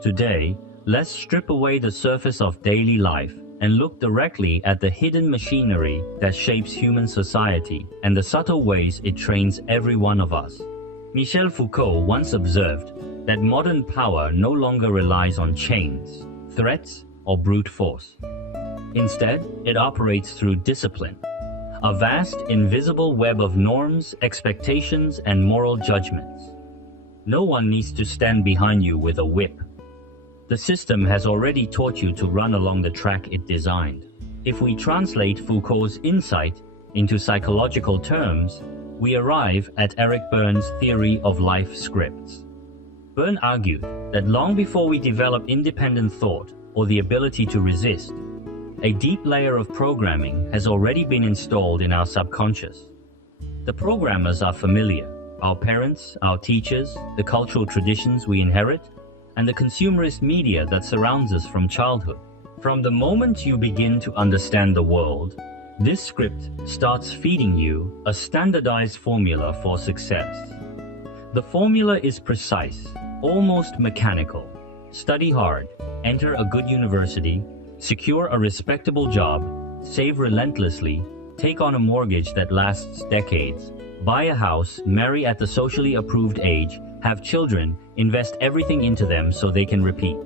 Today, let's strip away the surface of daily life and look directly at the hidden machinery that shapes human society and the subtle ways it trains every one of us. Michel Foucault once observed that modern power no longer relies on chains, threats, or brute force. Instead, it operates through discipline, a vast, invisible web of norms, expectations, and moral judgments. No one needs to stand behind you with a whip. The system has already taught you to run along the track it designed. If we translate Foucault's insight into psychological terms, we arrive at Eric Berne's theory of life scripts. Berne argued that long before we develop independent thought or the ability to resist, a deep layer of programming has already been installed in our subconscious. The programmers are familiar: our parents, our teachers, the cultural traditions we inherit, and the consumerist media that surrounds us from childhood. From the moment you begin to understand the world, this script starts feeding you a standardized formula for success. The formula is precise, almost mechanical. Study hard, enter a good university, secure a respectable job, save relentlessly, take on a mortgage that lasts decades, buy a house, marry at the socially approved age, have children, invest everything into them so they can repeat.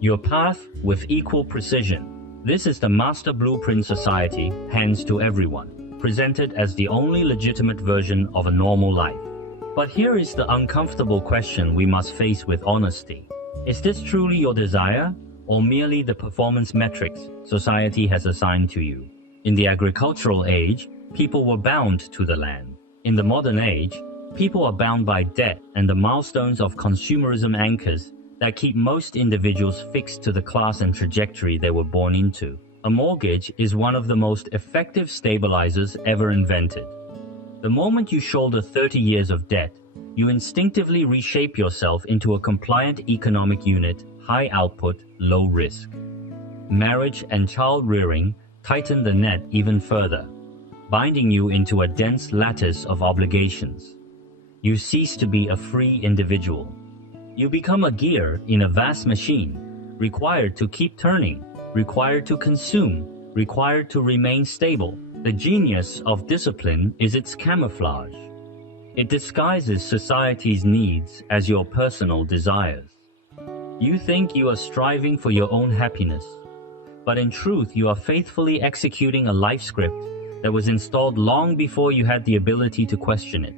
Your path with equal precision. This is the master blueprint society hands to everyone, presented as the only legitimate version of a normal life. But here is the uncomfortable question we must face with honesty. Is this truly your desire, or merely the performance metrics society has assigned to you? In the agricultural age, people were bound to the land. In the modern age, people are bound by debt and the milestones of consumerism anchors that keep most individuals fixed to the class and trajectory they were born into. A mortgage is one of the most effective stabilizers ever invented. The moment you shoulder 30 years of debt, you instinctively reshape yourself into a compliant economic unit, high output, low risk. Marriage and child rearing tighten the net even further, binding you into a dense lattice of obligations. You cease to be a free individual. You become a gear in a vast machine, required to keep turning, required to consume, required to remain stable. The genius of discipline is its camouflage. It disguises society's needs as your personal desires. You think you are striving for your own happiness, but in truth you are faithfully executing a life script that was installed long before you had the ability to question it.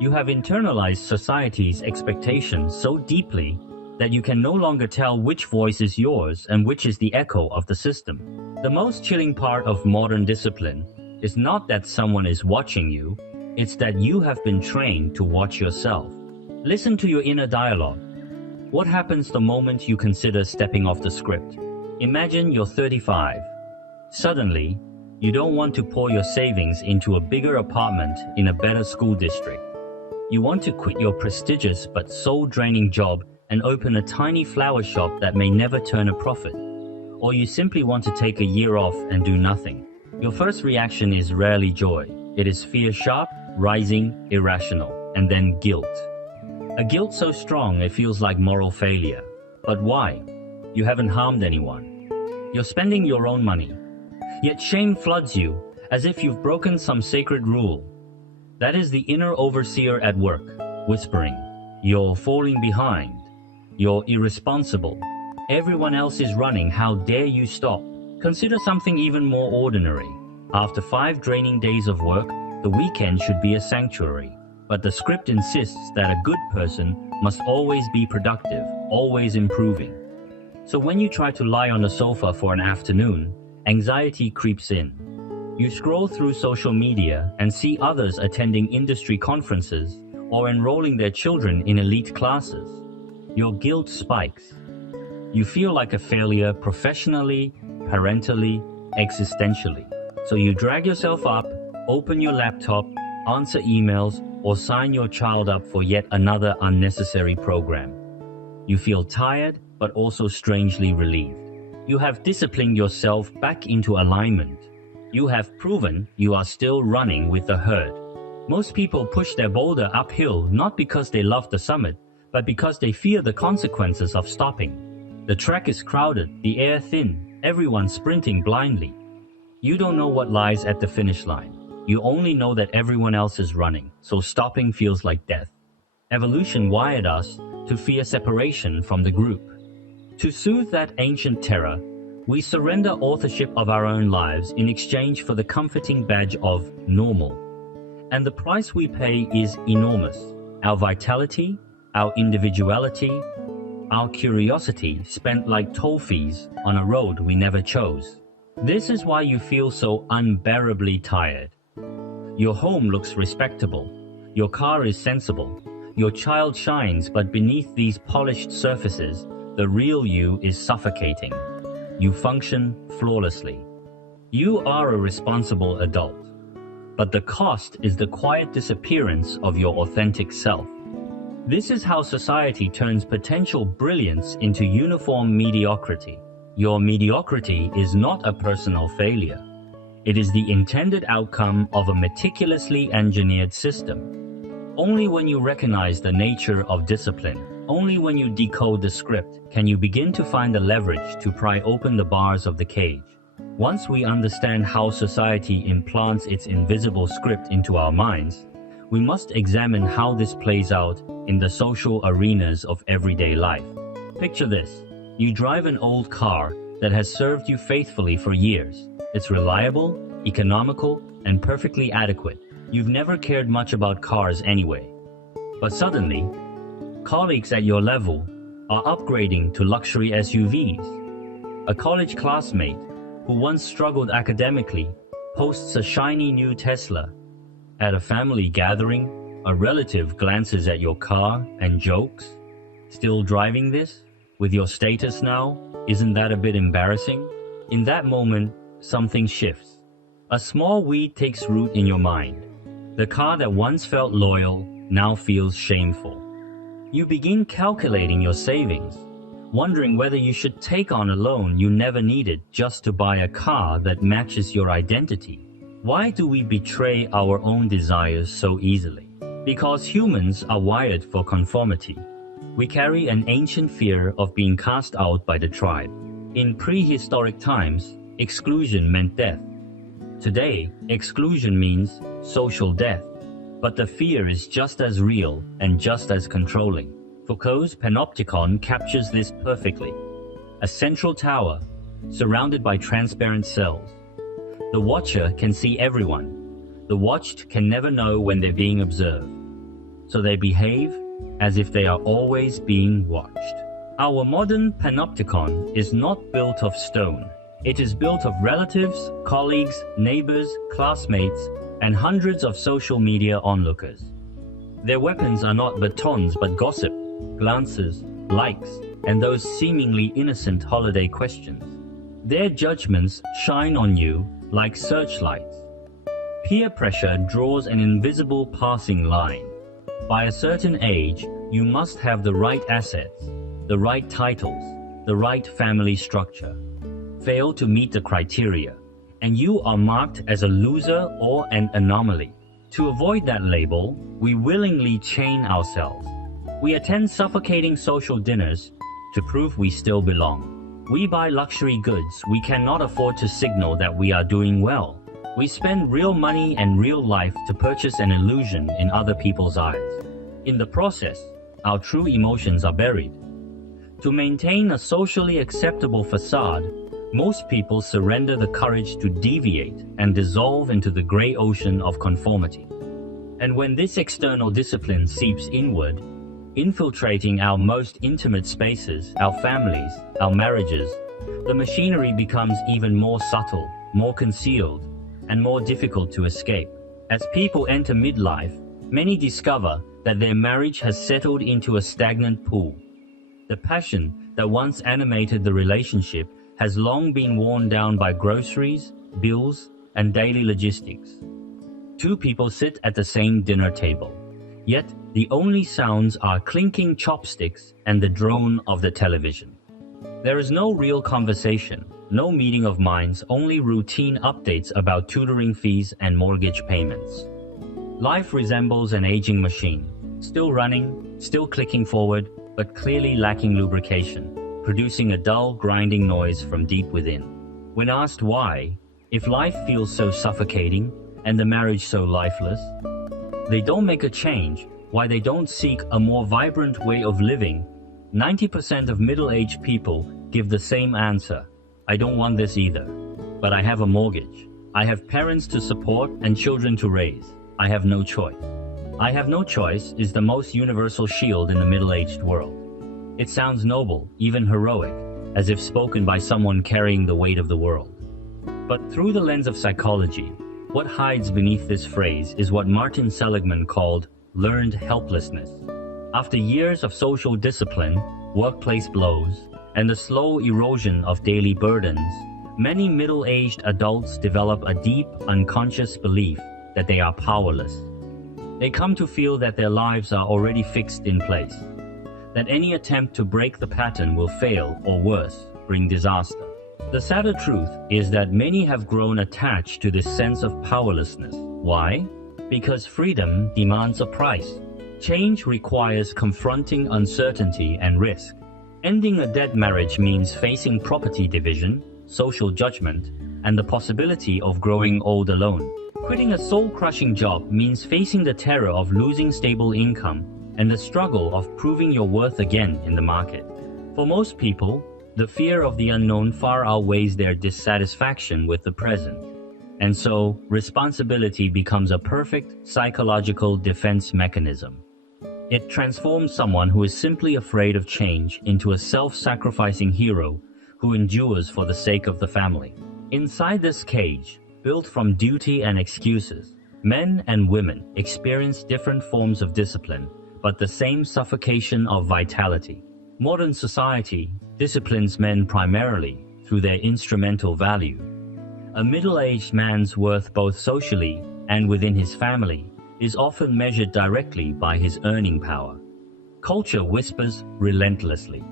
You have internalized society's expectations so deeply that you can no longer tell which voice is yours and which is the echo of the system. The most chilling part of modern discipline is not that someone is watching you, it's that you have been trained to watch yourself. Listen to your inner dialogue. What happens the moment you consider stepping off the script? Imagine you're 35. Suddenly, you don't want to pour your savings into a bigger apartment in a better school district. You want to quit your prestigious but soul-draining job and open a tiny flower shop that may never turn a profit. Or you simply want to take a year off and do nothing. Your first reaction is rarely joy. It is fear sharp, rising, irrational, and then guilt. A guilt so strong it feels like moral failure. But why? You haven't harmed anyone. You're spending your own money. Yet shame floods you as if you've broken some sacred rule. That is the inner overseer at work, whispering, "You're falling behind. You're irresponsible. Everyone else is running. How dare you stop?" Consider something even more ordinary. After 5 draining days of work, the weekend should be a sanctuary. But the script insists that a good person must always be productive, always improving. So when you try to lie on the sofa for an afternoon, anxiety creeps in. You scroll through social media and see others attending industry conferences or enrolling their children in elite classes. Your guilt spikes. You feel like a failure professionally, parentally, existentially. So you drag yourself up, open your laptop, answer emails, or sign your child up for yet another unnecessary program. You feel tired, but also strangely relieved. You have disciplined yourself back into alignment. You have proven you are still running with the herd. Most people push their boulder uphill not because they love the summit, but because they fear the consequences of stopping. The track is crowded, the air thin, everyone sprinting blindly. You don't know what lies at the finish line. You only know that everyone else is running, so stopping feels like death. Evolution wired us to fear separation from the group. To soothe that ancient terror, we surrender authorship of our own lives in exchange for the comforting badge of normal. And the price we pay is enormous. Our vitality, our individuality, our curiosity spent like toll fees on a road we never chose. This is why you feel so unbearably tired. Your home looks respectable. Your car is sensible. Your child shines, but beneath these polished surfaces, the real you is suffocating. You function flawlessly. You are a responsible adult. But the cost is the quiet disappearance of your authentic self. This is how society turns potential brilliance into uniform mediocrity. Your mediocrity is not a personal failure. It is the intended outcome of a meticulously engineered system. Only when you recognize the nature of discipline, only when you decode the script, can you begin to find the leverage to pry open the bars of the cage. Once we understand how society implants its invisible script into our minds, we must examine how this plays out in the social arenas of everyday life. Picture this. You drive an old car that has served you faithfully for years. It's reliable, economical, and perfectly adequate. You've never cared much about cars anyway. But suddenly, colleagues at your level are upgrading to luxury SUVs. A college classmate who once struggled academically posts a shiny new Tesla. At a family gathering, a relative glances at your car and jokes, "Still driving this? With your status now, isn't that a bit embarrassing?" In that moment, something shifts. A small weed takes root in your mind. The car that once felt loyal now feels shameful. You begin calculating your savings, wondering whether you should take on a loan you never needed just to buy a car that matches your identity. Why do we betray our own desires so easily? Because humans are wired for conformity. We carry an ancient fear of being cast out by the tribe. In prehistoric times, exclusion meant death. Today, exclusion means social death. But the fear is just as real and just as controlling. Foucault's panopticon captures this perfectly. A central tower, surrounded by transparent cells. The watcher can see everyone. The watched can never know when they're being observed. So they behave as if they are always being watched. Our modern panopticon is not built of stone. It is built of relatives, colleagues, neighbors, classmates, and hundreds of social media onlookers. Their weapons are not batons but gossip, glances, likes, and those seemingly innocent holiday questions. Their judgments shine on you like searchlights. Peer pressure draws an invisible passing line. By a certain age, you must have the right assets, the right titles, the right family structure. Fail to meet the criteria, and you are marked as a loser or an anomaly. To avoid that label, we willingly chain ourselves. We attend suffocating social dinners to prove we still belong. We buy luxury goods we cannot afford to signal that we are doing well. We spend real money and real life to purchase an illusion in other people's eyes. In the process, our true emotions are buried. To maintain a socially acceptable facade, most people surrender the courage to deviate and dissolve into the gray ocean of conformity. And when this external discipline seeps inward, infiltrating our most intimate spaces, our families, our marriages, the machinery becomes even more subtle, more concealed, and more difficult to escape. As people enter midlife, many discover that their marriage has settled into a stagnant pool. The passion that once animated the relationship has long been worn down by groceries, bills, and daily logistics. Two people sit at the same dinner table, yet the only sounds are clinking chopsticks and the drone of the television. There is no real conversation, no meeting of minds, only routine updates about tutoring fees and mortgage payments. Life resembles an aging machine. Still running, still clicking forward, but clearly lacking lubrication, producing a dull, grinding noise from deep within. When asked why, if life feels so suffocating and the marriage so lifeless, they don't make a change, why they don't seek a more vibrant way of living. 90% of middle-aged people give the same answer. I don't want this either. But I have a mortgage. I have parents to support and children to raise. I have no choice. I have no choice is the most universal shield in the middle-aged world. It sounds noble, even heroic, as if spoken by someone carrying the weight of the world. But through the lens of psychology, what hides beneath this phrase is what Martin Seligman called learned helplessness. After years of social discipline, workplace blows, and the slow erosion of daily burdens, many middle-aged adults develop a deep, unconscious belief that they are powerless. They come to feel that their lives are already fixed in place, that any attempt to break the pattern will fail or worse, bring disaster. The sadder truth is that many have grown attached to this sense of powerlessness. Why? Because freedom demands a price. Change requires confronting uncertainty and risk. Ending a dead marriage means facing property division, social judgment, and the possibility of growing old alone. Quitting a soul-crushing job means facing the terror of losing stable income and the struggle of proving your worth again in the market. For most people, the fear of the unknown far outweighs their dissatisfaction with the present. And so, responsibility becomes a perfect psychological defense mechanism. It transforms someone who is simply afraid of change into a self-sacrificing hero who endures for the sake of the family. Inside this cage, built from duty and excuses, men and women experience different forms of discipline, but the same suffocation of vitality. Modern society disciplines men primarily through their instrumental value. A middle-aged man's worth both socially and within his family is often measured directly by his earning power. Culture whispers relentlessly.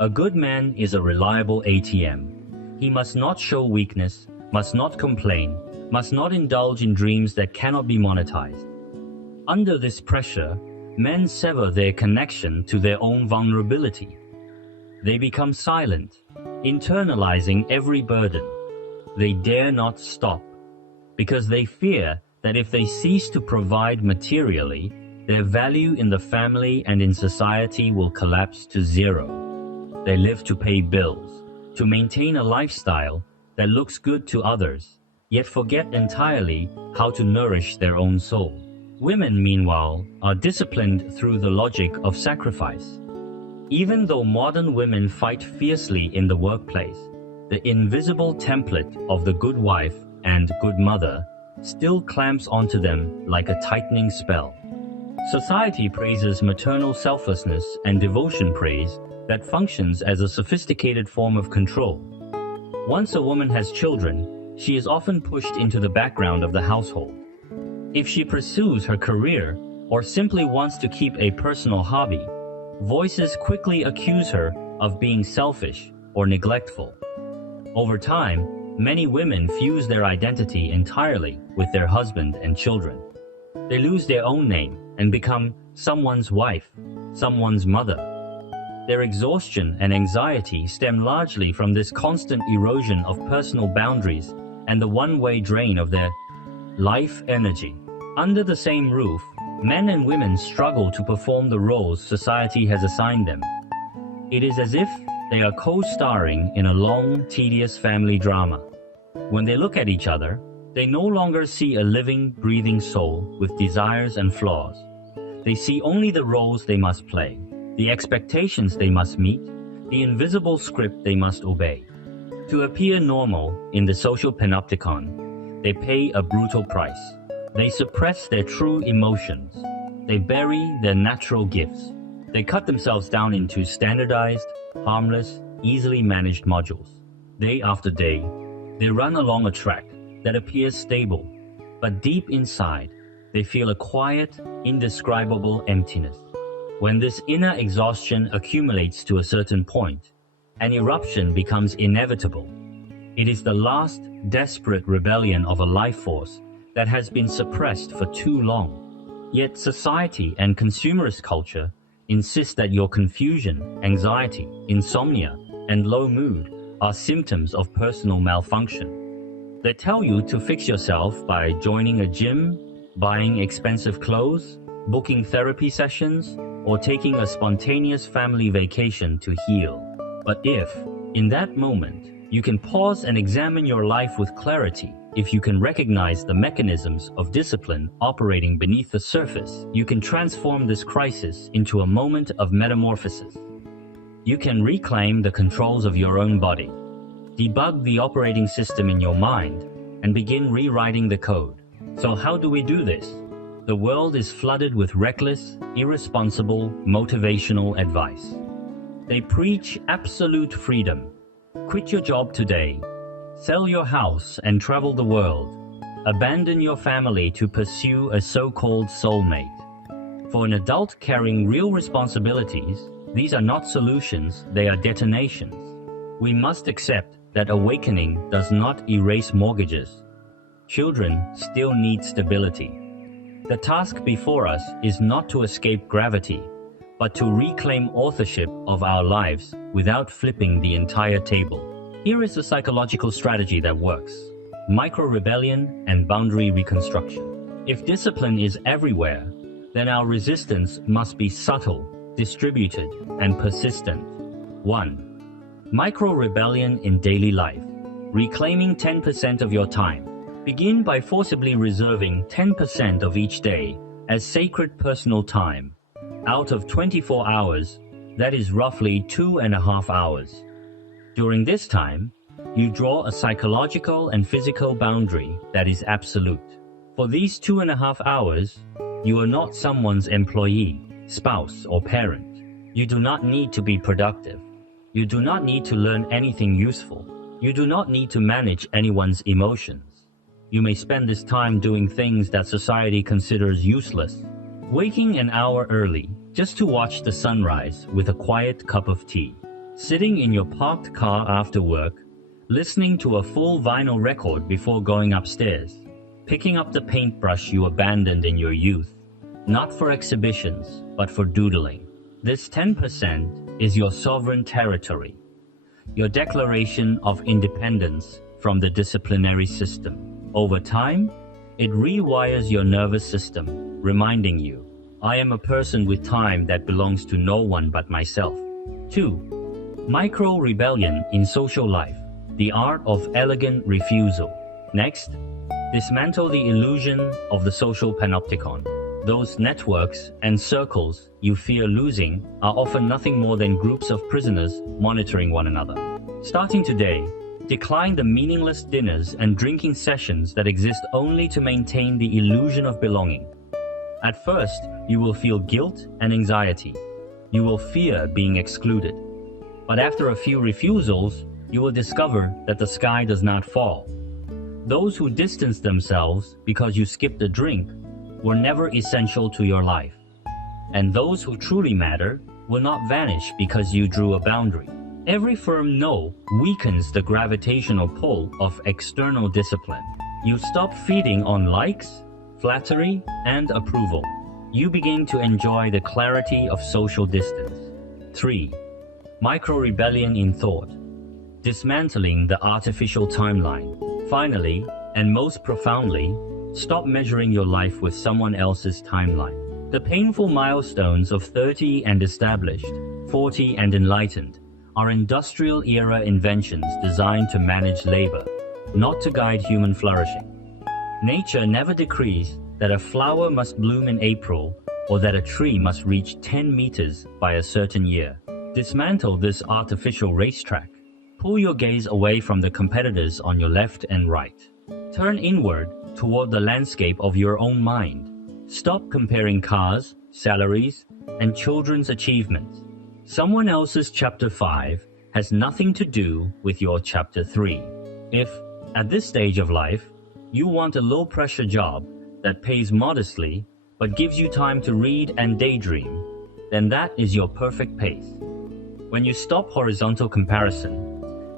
A good man is a reliable ATM. He must not show weakness, must not complain, must not indulge in dreams that cannot be monetized. Under this pressure, men sever their connection to their own vulnerability. They become silent, internalizing every burden. They dare not stop, because they fear that if they cease to provide materially, their value in the family and in society will collapse to zero. They live to pay bills, to maintain a lifestyle that looks good to others, yet forget entirely how to nourish their own soul. Women, meanwhile, are disciplined through the logic of sacrifice. Even though modern women fight fiercely in the workplace, the invisible template of the good wife and good mother still clamps onto them like a tightening spell. Society praises maternal selflessness and devotion praise that functions as a sophisticated form of control. Once a woman has children, she is often pushed into the background of the household. If she pursues her career or simply wants to keep a personal hobby, voices quickly accuse her of being selfish or neglectful. Over time, many women fuse their identity entirely with their husband and children. They lose their own name and become someone's wife, someone's mother. Their exhaustion and anxiety stem largely from this constant erosion of personal boundaries and the one-way drain of their life energy. Under the same roof, men and women struggle to perform the roles society has assigned them. It is as if they are co-starring in a long, tedious family drama. When they look at each other, they no longer see a living, breathing soul with desires and flaws. They see only the roles they must play, the expectations they must meet, the invisible script they must obey. To appear normal in the social panopticon, they pay a brutal price. They suppress their true emotions. They bury their natural gifts. They cut themselves down into standardized, harmless, easily managed modules. Day after day, they run along a track that appears stable, but deep inside, they feel a quiet, indescribable emptiness. When this inner exhaustion accumulates to a certain point, an eruption becomes inevitable. It is the last, desperate rebellion of a life force that has been suppressed for too long. Yet society and consumerist culture insist that your confusion, anxiety, insomnia, and low mood are symptoms of personal malfunction. They tell you to fix yourself by joining a gym, buying expensive clothes, booking therapy sessions, or taking a spontaneous family vacation to heal. But if, in that moment, you can pause and examine your life with clarity, if you can recognize the mechanisms of discipline operating beneath the surface, you can transform this crisis into a moment of metamorphosis. You can reclaim the controls of your own body, debug the operating system in your mind, and begin rewriting the code. So how do we do this? The world is flooded with reckless, irresponsible, motivational advice. They preach absolute freedom. Quit your job today. Sell your house and travel the world. Abandon your family to pursue a so-called soulmate. For an adult carrying real responsibilities, these are not solutions, they are detonations. We must accept that awakening does not erase mortgages. Children still need stability. The task before us is not to escape gravity, but to reclaim authorship of our lives without flipping the entire table. Here is a psychological strategy that works: micro-rebellion and boundary reconstruction. If discipline is everywhere, then our resistance must be subtle, distributed, and persistent. 1. Micro-rebellion in daily life. Reclaiming 10% of your time. Begin by forcibly reserving 10% of each day as sacred personal time. Out of 24 hours, that is roughly 2.5 hours. During this time, you draw a psychological and physical boundary that is absolute. For these 2.5 hours, you are not someone's employee, spouse, or parent. You do not need to be productive. You do not need to learn anything useful. You do not need to manage anyone's emotions. You may spend this time doing things that society considers useless. Waking an hour early just to watch the sunrise with a quiet cup of tea. Sitting in your parked car after work, listening to a full vinyl record before going upstairs. Picking up the paintbrush you abandoned in your youth. Not for exhibitions, but for doodling. This 10% is your sovereign territory. Your declaration of independence from the disciplinary system. Over time, it rewires your nervous system, reminding you, I am a person with time that belongs to no one but myself. 2. Micro-rebellion in social life. The art of elegant refusal. Next, dismantle the illusion of the social panopticon. Those networks and circles you fear losing are often nothing more than groups of prisoners monitoring one another. Starting today, decline the meaningless dinners and drinking sessions that exist only to maintain the illusion of belonging. At first, you will feel guilt and anxiety. You will fear being excluded. But after a few refusals, you will discover that the sky does not fall. Those who distance themselves because you skipped a drink were never essential to your life. And those who truly matter will not vanish because you drew a boundary. Every firm no weakens the gravitational pull of external discipline. You stop feeding on likes, flattery, and approval. You begin to enjoy the clarity of social distance. 3. Micro-rebellion in thought. Dismantling the artificial timeline. Finally, and most profoundly, stop measuring your life with someone else's timeline. The painful milestones of 30 and established, 40 and enlightened, are industrial-era inventions designed to manage labor, not to guide human flourishing. Nature never decrees that a flower must bloom in April or that a tree must reach 10 meters by a certain year. Dismantle this artificial racetrack. Pull your gaze away from the competitors on your left and right. Turn inward toward the landscape of your own mind. Stop comparing cars, salaries, and children's achievements. Someone else's chapter 5 has nothing to do with your chapter 3. If, at this stage of life, you want a low-pressure job that pays modestly but gives you time to read and daydream, then that is your perfect pace. When you stop horizontal comparison,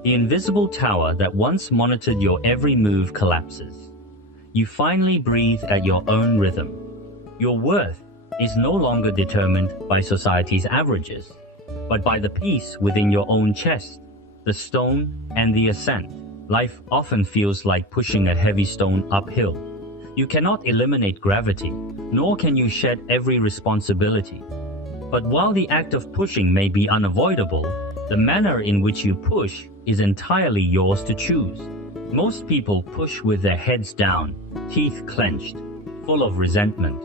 the invisible tower that once monitored your every move collapses. You finally breathe at your own rhythm. Your worth is no longer determined by society's averages, but by the peace within your own chest, the stone and the ascent. Life often feels like pushing a heavy stone uphill. You cannot eliminate gravity, nor can you shed every responsibility. But while the act of pushing may be unavoidable, the manner in which you push is entirely yours to choose. Most people push with their heads down, teeth clenched, full of resentment.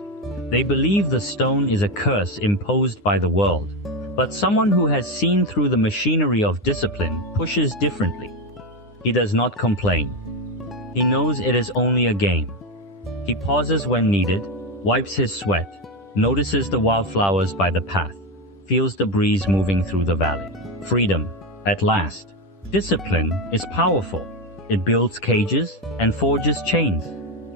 They believe the stone is a curse imposed by the world. But someone who has seen through the machinery of discipline pushes differently. He does not complain. He knows it is only a game. He pauses when needed, wipes his sweat, notices the wildflowers by the path, feels the breeze moving through the valley. Freedom, at last. Discipline is powerful. It builds cages and forges chains.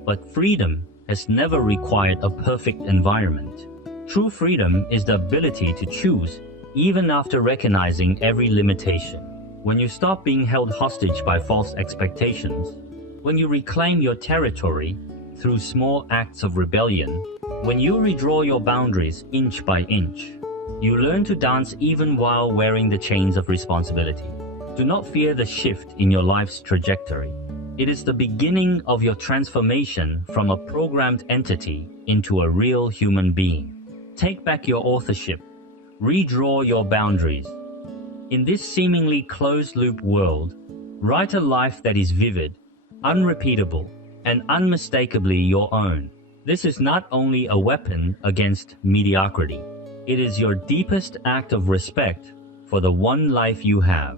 But freedom has never required a perfect environment. True freedom is the ability to choose, even after recognizing every limitation. When you stop being held hostage by false expectations, when you reclaim your territory through small acts of rebellion, when you redraw your boundaries inch by inch, you learn to dance even while wearing the chains of responsibility. Do not fear the shift in your life's trajectory. It is the beginning of your transformation from a programmed entity into a real human being. Take back your authorship. Redraw your boundaries. In this seemingly closed-loop world, write a life that is vivid, unrepeatable, and unmistakably your own. This is not only a weapon against mediocrity. It is your deepest act of respect for the one life you have.